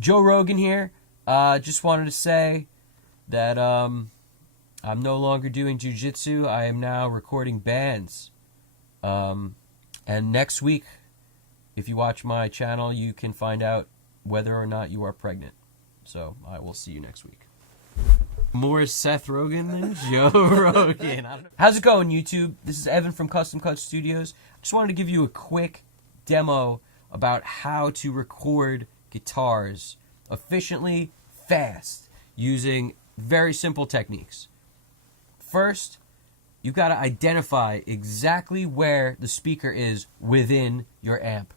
Joe Rogan here. Just wanted to say that I'm no longer doing jiu-jitsu. I am now recording bands. And next week, if you watch my channel, you can find out whether or not you are pregnant. So I will see you next week. More Seth Rogen than Joe Rogan. How's it going, YouTube? This is Evan from Custom Cut Studios. I just wanted to give you a quick demo about how to record guitars efficiently, fast, using very simple techniques. First, you've got to identify exactly where the speaker is within your amp.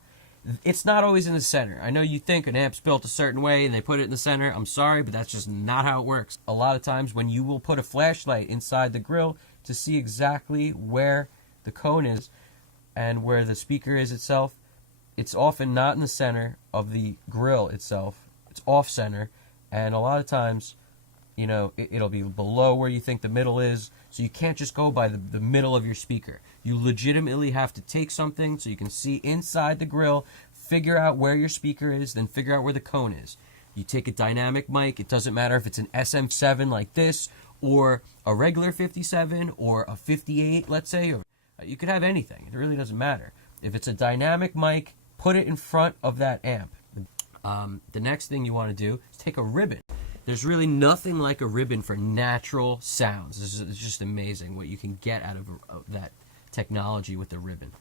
It's not always in the center. I know you think an amp's built a certain way and they put it in the center. I'm sorry, but that's just not how it works. A lot of times when you will put a flashlight inside the grill to see exactly where the cone is and where the speaker is itself, it's often not in the center of the grill itself. It's off center, and a lot of times, you know, it'll be below where you think the middle is, so you can't just go by the middle of your speaker. You legitimately have to take something so you can see inside the grill, figure out where your speaker is, then figure out where the cone is. You take a dynamic mic. It doesn't matter if it's an SM7 like this, or a regular 57, or a 58, let's say. Or you could have anything. It really doesn't matter. If it's a dynamic mic, put it in front of that amp. The next thing you want to do is take a ribbon. There's really nothing like a ribbon for natural sounds. It's just amazing what you can get out of that technology with the ribbon.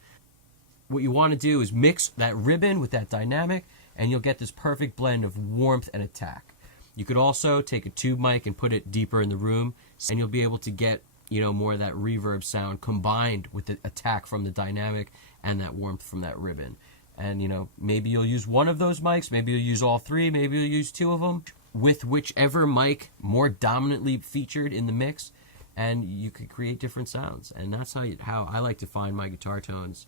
What you want to do is mix that ribbon with that dynamic, and you'll get this perfect blend of warmth and attack. You could also take a tube mic and put it deeper in the room, and you'll be able to get, you know, more of that reverb sound combined with the attack from the dynamic and that warmth from that ribbon. And, you know, maybe you'll use one of those mics, maybe you'll use all three, maybe you'll use two of them, with whichever mic dominantly featured in the mix, and you could create different sounds. And that's how I like to find my guitar tones.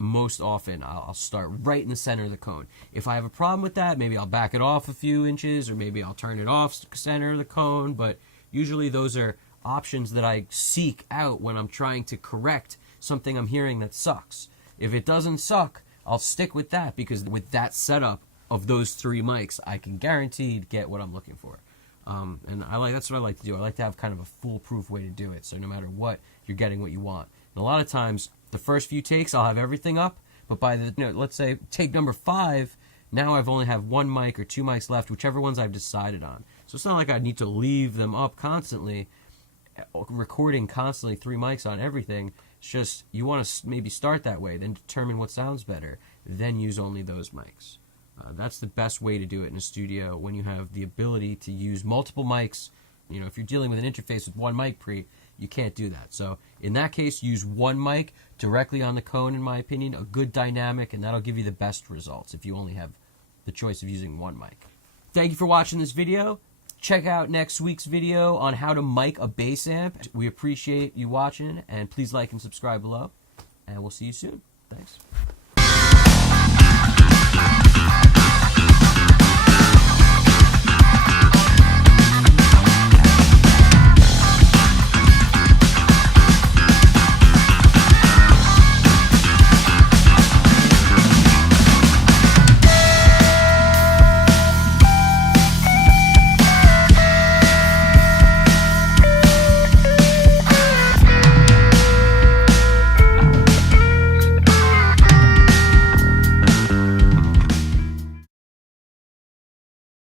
Most often, I'll start right in the center of the cone. If I have a problem with that, maybe I'll back it off a few inches, or maybe I'll turn it off center of the cone, but usually those are options that I seek out when I'm trying to correct something I'm hearing that sucks. If it doesn't suck, I'll stick with that, because with that setup of those three mics, I can guaranteed get what I'm looking for. And that's what I like to do. I like to have kind of a foolproof way to do it, so no matter what, you're getting what you want. And a lot of times, the first few takes, I'll have everything up, but by the, let's say, take number 5, now I've only have one mic or two mics left, whichever ones I've decided on. So it's not like I need to leave them up constantly, recording constantly 3 mics on everything. It's just, you want to maybe start that way, then determine what sounds better, then use only those mics. That's the best way to do it in a studio when you have the ability to use multiple mics. You know, if you're dealing with an interface with one mic pre, you can't do that. So in that case, use one mic directly on the cone, in my opinion, a good dynamic, and that'll give you the best results if you only have the choice of using one mic. Thank you for watching this video. Check out next week's video on how to mic a bass amp. We appreciate you watching, and please like and subscribe below, and we'll see you soon. Thanks.